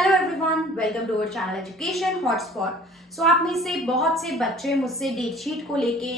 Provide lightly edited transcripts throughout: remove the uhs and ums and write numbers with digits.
Hello everyone, welcome to our channel education hotspot. So आप में से बहुत से बच्चे मुझसे डेट शीट को लेके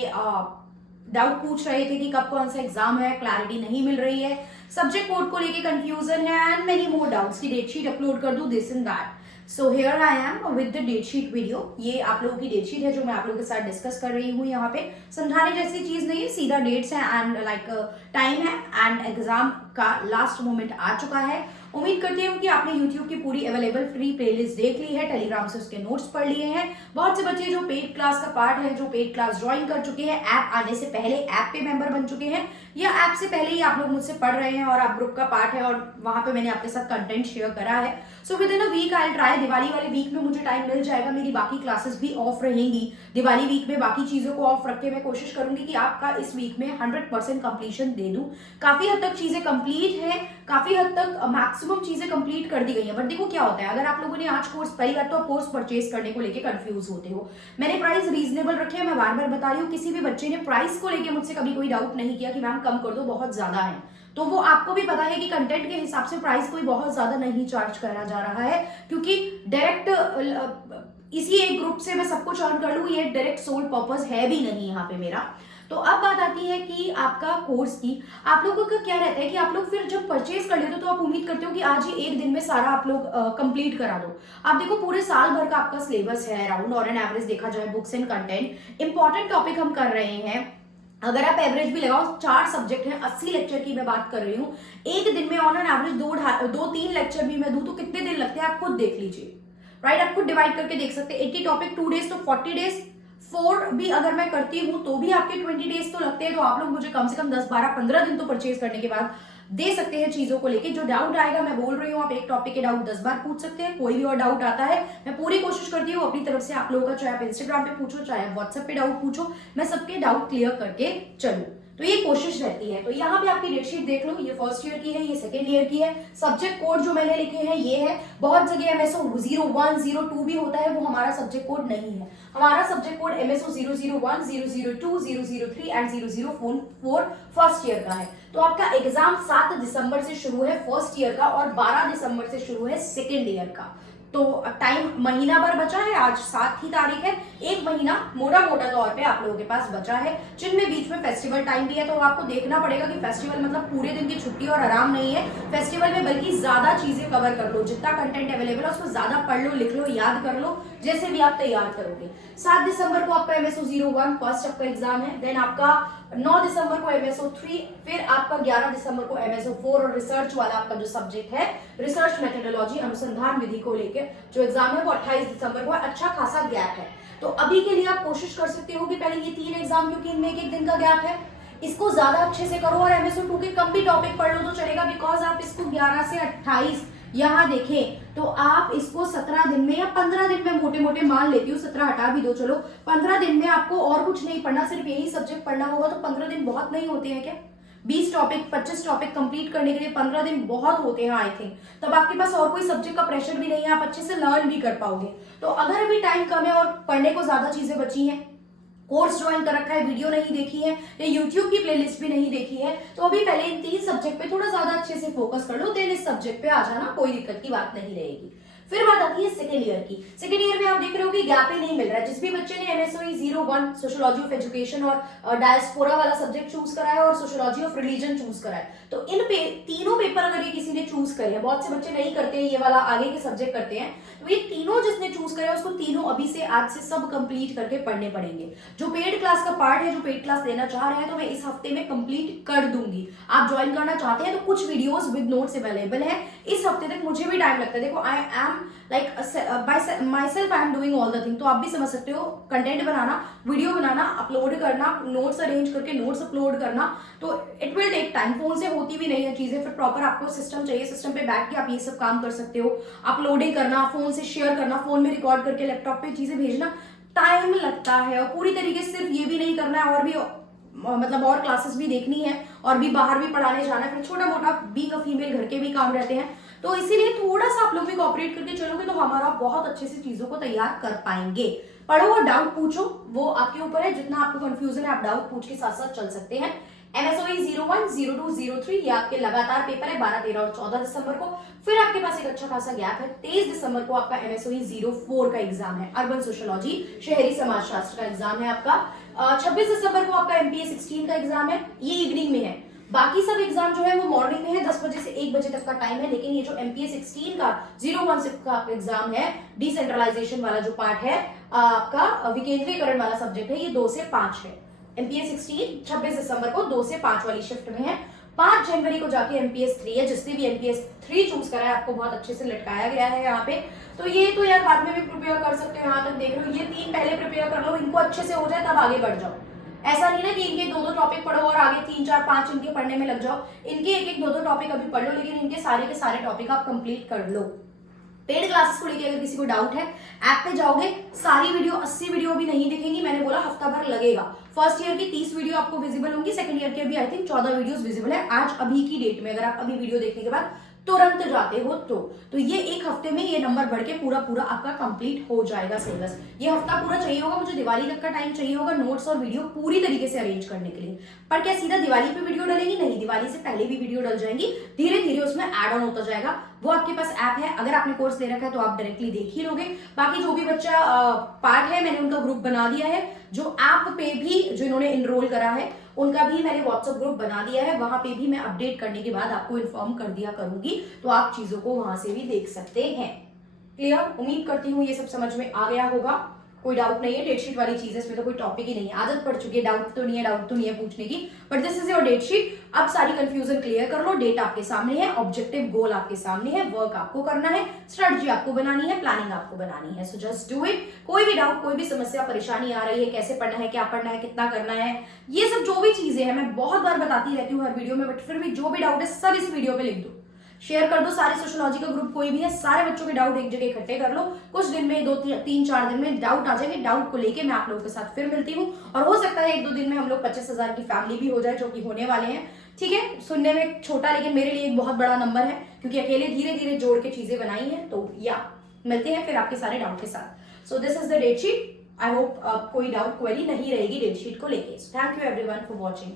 डाउट पूछ रहे थे कि कब कौन सा एग्जाम है, क्लैरिटी नहीं मिल रही है, सब्जेक्ट कोड को लेके कंफ्यूजन है एंड मेनी मोर डाउट्स की डेट शीट अपलोड कर दूं this and that. So here I am with the date sheet video. ये आप लोगों की डेट शीट है जो मैं आप लोगों के साथ डिस्कस कर रही हूँ। यहाँ पे समझाने जैसी चीज नहीं है, सीधा डेट्स है एंड लाइक टाइम है एंड एग्जाम का लास्ट मोमेंट आ चुका है। उम्मीद करती हूँ कि आपने YouTube की पूरी अवेलेबल फ्री प्लेलिस्ट देख ली है, टेलीग्राम से उसके नोट्स पढ़ लिए हैं। बहुत से बच्चे जो पेड क्लास का पार्ट है, जो पेड क्लास ज्वाइन कर चुके हैं, ऐप आने से पहले ऐप पे मेंबर बन चुके हैं या ऐप से पहले ही आप लोग मुझसे पढ़ रहे हैं और आप ग्रुप का पार्ट है और वहां पे मैंने आपके साथ कंटेंट शेयर करा है। So within a week I try, Diwali वाले वीक में मुझे टाइम मिल जाएगा, मेरी बाकी क्लासेस भी ऑफ रहेंगी। दिवाली वीक में बाकी चीजों को ऑफ रख के मैं कोशिश करूंगी कि आपका इस वीक में 100% कंप्लीशन दे दूं। काफी हद तक चीजें कंप्लीट है, काफी हद तक मैक्सिमम चीजें कंप्लीट कर दी गई है। बट देखो क्या होता है, अगर आप लोगों ने आज कोर्स, पहली बात तो आप कोर्स परचेज करने को लेके कंफ्यूज होते हो। मैंने प्राइस रीजनेबल रखे हैं, मैं बार बार बता रही हूँ। किसी भी बच्चे ने प्राइस को लेके मुझसे कभी कोई डाउट नहीं किया कि मैम कम कर दो, बहुत ज्यादा है। तो वो आपको भी पता है कि कंटेंट के हिसाब से प्राइस कोई बहुत ज्यादा नहीं चार्ज करा जा रहा है, क्योंकि डायरेक्ट इसी एक ग्रुप से मैं सब कुछ अर्न कर लूँ, ये डायरेक्ट सोल पर्पस है भी नहीं यहाँ पे मेरा। तो अब बात आती है कि आपका कोर्स की, आप लोगों का क्या रहता है कि आप लोग फिर जब परचेज कर लेते हो तो आप उम्मीद करते हो कि आज ही एक दिन में सारा आप लोग कंप्लीट करा दो। आप देखो पूरे साल भर का आपका सिलेबस है अराउंड, और एन एवरेज देखा जाए books and content, important topic हम कर रहे हैं। अगर आप एवरेज भी लगाओ, 4 सब्जेक्ट हैं, 80 लेक्चर की मैं बात कर रही हूँ। एक दिन में ऑन एन एवरेज 2-3 लेक्चर भी मैं दूं तो कितने दिन लगते हैं आप खुद देख लीजिए, राइट। आप खुद डिवाइड करके देख सकते हैं। 80 टॉपिक 2 डेज तो 40 डेज, 4 भी अगर मैं करती हूँ तो भी आपके 20 डेज तो लगते हैं। तो आप लोग मुझे कम से कम 10-12-15 दिन तो परचेज करने के बाद दे सकते हैं चीजों को लेके। जो डाउट आएगा, मैं बोल रही हूँ, आप एक टॉपिक के डाउट 10 बार पूछ सकते हैं। कोई भी और डाउट आता है, मैं पूरी कोशिश करती हूँ अपनी तरफ से आप लोगों का, चाहे आप इंस्टाग्राम पे पूछो, चाहे आप व्हाट्सएप पे डाउट पूछो, मैं सबके डाउट क्लियर करके चलूँ। तो ये कोशिश रहती है। तो यहाँ पे आपकी डेट शीट देख लो, ये फर्स्ट ईयर की है, ये सेकेंड ईयर की है। सब्जेक्ट कोड जो मैंने लिखे हैं ये है। बहुत जगह MSO 01, 02 भी होता है, वो हमारा सब्जेक्ट कोड नहीं है। हमारा subject code MSO 001, 002, 003 and 004 first year का है। तो आपका एग्जाम 7 दिसंबर से शुरू है फर्स्ट ईयर का और 12 दिसंबर से शुरू है सेकेंड ईयर का। तो टाइम महीना भर बचा है, आज 7 ही तारीख है। एक महीना मोटा तौर पे आप लोगों के पास बचा है, जिनमें बीच में फेस्टिवल टाइम भी है। तो आपको देखना पड़ेगा कि फेस्टिवल मतलब पूरे दिन की छुट्टी और आराम नहीं है फेस्टिवल में, बल्कि ज्यादा चीजें कवर कर लो। जितना कंटेंट अवेलेबल है उसको ज्यादा पढ़ लो, लिख लो, याद कर लो, जैसे भी आप तैयार करोगे। 7 दिसंबर को आपका MSO 01 फर्स्ट आपका एग्जाम है। देन आपका 9 दिसंबर को MSO 3, फिर आपका 11 दिसंबर को MSO 4 और रिसर्च वाला आपका जो सब्जेक्ट है, रिसर्च मेथोडोलॉजी, अनुसंधान विधि को लेकर जो एग्जाम है वो 28 दिसंबर को। अच्छा खासा गैप है। तो अभी के लिए आप कोशिश कर सकते हो कि पहले ये 3 एग्जाम, क्योंकि इनमें एक दिन का गैप है, इसको ज्यादा अच्छे से करो और MSO 2 के कम भी टॉपिक पढ़ लो तो चलेगा, बिकॉज आप इसको 11 से 28 यहाँ देखें तो आप इसको 17 दिन में या 15 दिन में, मोटे मोटे मान लेती हूँ, 17 हटा भी दो चलो, 15 दिन में आपको और कुछ नहीं पढ़ना, सिर्फ यही सब्जेक्ट पढ़ना होगा। तो 15 दिन बहुत नहीं होते हैं क्या? 20 टॉपिक 25 टॉपिक कंप्लीट करने के लिए 15 दिन बहुत होते हैं आई थिंक। तब आपके पास और कोई सब्जेक्ट का प्रेशर भी नहीं है, आप अच्छे से लर्न भी कर पाओगे। तो अगर अभी टाइम कम है और पढ़ने को ज्यादा चीजें बची हैं, कोर्स ज्वाइन कर रखा है, वीडियो नहीं देखी है या यूट्यूब की प्लेलिस्ट भी नहीं देखी है, तो अभी पहले इन 3 सब्जेक्ट पे थोड़ा ज्यादा अच्छे से फोकस कर लो, देन इस सब्जेक्ट पे आ जाना, कोई दिक्कत की बात नहीं रहेगी। फिर बात आती है सेकेंड ईयर की। सेकेंड ईयर में आप देख रहे हो कि गैप ही नहीं मिल रहा है। जिस भी बच्चे ने MSO 01 सोशियोलॉजी ऑफ एजुकेशन और डायस्पोरा वाला सब्जेक्ट चूज करा है और सोशियोलॉजी ऑफ रिलीजन चूज करा है, तो इन तीनों पेपर अगर ये किसी ने चूज करे, बहुत से बच्चे नहीं करते हैं, ये वाला आगे के सब्जेक्ट करते हैं, तो ये तीनों जिसने चूज करे उसको तीनों अभी से, आज से सब कंप्लीट करके पढ़ने पड़ेंगे। जो पेड क्लास का पार्ट है, जो पेड क्लास लेना चाह रहे हैं, तो मैं इस हफ्ते में कंप्लीट कर दूंगी। आप ज्वाइन करना चाहते हैं तो कुछ वीडियोस विद नोट्स अवेलेबल है। इस हफ्ते तक मुझे भी टाइम लगता है, देखो I am like by myself I am doing all the thing. तो आप भी समझ सकते हो, कंटेंट बनाना, वीडियो बनाना, अपलोड करना, नोट्स अरेंज करके नोट्स अपलोड करना, तो it will take time. Phone से होती भी नहीं है चीजें, फिर प्रॉपर आपको सिस्टम चाहिए, सिस्टम पे बैठ के आप ये सब काम कर सकते हो। अपलोडिंग करना, फोन से शेयर करना, फोन में रिकॉर्ड करके लैपटॉप पे चीजें भेजना, टाइम लगता है। और पूरी तरीके से सिर्फ ये भी नहीं करना है, और भी मतलब और क्लासेस भी देखनी है और भी बाहर भी पढ़ाने जाना है, फिर छोटा मोटा बीइंग अ फीमेल घर के भी काम रहते हैं। तो इसीलिए थोड़ा सा आप लोग भी कोऑपरेट करके चलोगे तो हमारा बहुत अच्छे से चीजों को तैयार कर पाएंगे। पढ़ो और डाउट पूछो, वो आपके ऊपर है। जितना आपको कंफ्यूजन है आप डाउट पूछ के साथ साथ चल सकते हैं। MSOE 01, 02, 03 ये आपके लगातार पेपर है 12, 13 और 14 दिसंबर को। फिर आपके पास एक अच्छा खासा गैप है, 23 दिसंबर को आपका MSOE 04 का एग्जाम है, अर्बन सोशियोलॉजी शहरी समाजशास्त्र का एग्जाम है आपका। 26 दिसंबर को आपका MPA 16 का एग्जाम है, ये इवनिंग में है। बाकी सब एग्जाम जो है वो मॉर्निंग में है, 10 बजे से 1 बजे तक का टाइम है। लेकिन ये जो MPA 16 का 016 का आपका एग्जाम है, डिसेंट्रलाइजेशन वाला जो पार्ट है आपका, विकेंद्रीकरण वाला सब्जेक्ट है, ये 2 से 5 है। MPA 16 26 दिसंबर को 2 से 5 वाली शिफ्ट में है। 5 जनवरी को जाके MPS 3 है। जिसने भी MPS 3 चूज करा है आपको बहुत अच्छे से लटकाया गया है यहाँ पे। तो ये तो यार बाद में भी प्रिपेयर कर सकते हो, यहाँ तक देख रहे हो। ये 3 पहले प्रिपेयर कर लो, इनको अच्छे से हो जाए तब आगे बढ़ जाओ। ऐसा नहीं ना कि इनके 2-2 टॉपिक पढ़ो और आगे 3, 4, 5 इनके पढ़ने में लग जाओ। इनके 1-1, 2-2 टॉपिक अभी पढ़ लो, लेकिन इनके सारे के सारे टॉपिक आप कंप्लीट कर लो। पेड क्लासेस को लेके अगर किसी को डाउट है, ऐप पे जाओगे, सारी वीडियो 80 वीडियो भी नहीं दिखेंगी, मैंने बोला हफ्ता भर लगेगा। फर्स्ट ईयर की 30 वीडियो आपको विजिबल होंगी, सेकंड ईयर के भी आई थिंक 14 वीडियोस विजिबल है आज अभी की डेट में। अगर आप अभी वीडियो देखने के बाद तुरंत जाते हो तो ये एक हफ्ते में ये नंबर बढ़ के पूरा पूरा आपका कंप्लीट हो जाएगा सिलेबस। ये हफ्ता पूरा चाहिए होगा मुझे, दिवाली तक का टाइम चाहिए होगा नोट्स और वीडियो पूरी तरीके से अरेंज करने के लिए। पर क्या सीधा दिवाली पे वीडियो डलेगी? नहीं, दिवाली से पहले भी वीडियो डल जाएंगी, धीरे धीरे उसमें ऐड ऑन होता जाएगा। वो आपके पास ऐप है, अगर आपने कोर्स ले रखा है तो आप डायरेक्टली देख ही लोगे। बाकी जो भी बच्चा पार्ट है, मैंने उनका ग्रुप बना दिया है। जो ऐप पे भी जो इन्होंने इनरोल करा है उनका भी मैंने व्हाट्सएप ग्रुप बना दिया है, वहां पे भी मैं अपडेट करने के बाद आपको इन्फॉर्म कर दिया करूंगी, तो आप चीजों को वहां से भी देख सकते हैं। क्लियर? उम्मीद करती हूँ ये सब समझ में आ गया होगा। कोई डाउट नहीं है, डेटशीट वाली चीज है, इसमें तो कोई टॉपिक ही नहीं है। आदत पड़ चुकी है, डाउट तो नहीं है पूछने की, but this is your date sheet. अब सारी कंफ्यूजन क्लियर कर लो। डेट आपके सामने है, ऑब्जेक्टिव गोल आपके सामने है, वर्क आपको करना है, स्ट्रेटजी आपको बनानी है, प्लानिंग आपको बनानी है। So just do it. कोई भी डाउट, कोई भी समस्या, परेशानी आ रही है, कैसे पढ़ना है, क्या पढ़ना है, कितना करना है, ये सब जो भी चीजें हैं मैं बहुत बार बताती रहती हूँ हर वीडियो में, बट फिर भी जो भी डाउट है सब इस वीडियो पे लिख दो, शेयर कर दो। सारे सोशियोलॉजी का ग्रुप कोई भी है, सारे बच्चों के डाउट एक जगह इकट्ठे कर लो। कुछ दिन में 2-3-4 दिन में डाउट आ जाएंगे। डाउट को लेके मैं आप लोगों के साथ फिर मिलती हूँ, और हो सकता है 1-2 दिन में हम लोग 25,000 की फैमिली भी हो जाए, जो कि होने वाले हैं। ठीक है, सुनने में छोटा लेकिन मेरे लिए एक बहुत बड़ा नंबर है, क्योंकि अकेले धीरे धीरे जोड़ के चीजें बनाई है। तो या मिलते हैं फिर आपके सारे डाउट के साथ। So this is the date sheet. I hope कोई डाउट क्वेरी नहीं रहेगी डेटशीट को लेके। Thank you everyone for watching.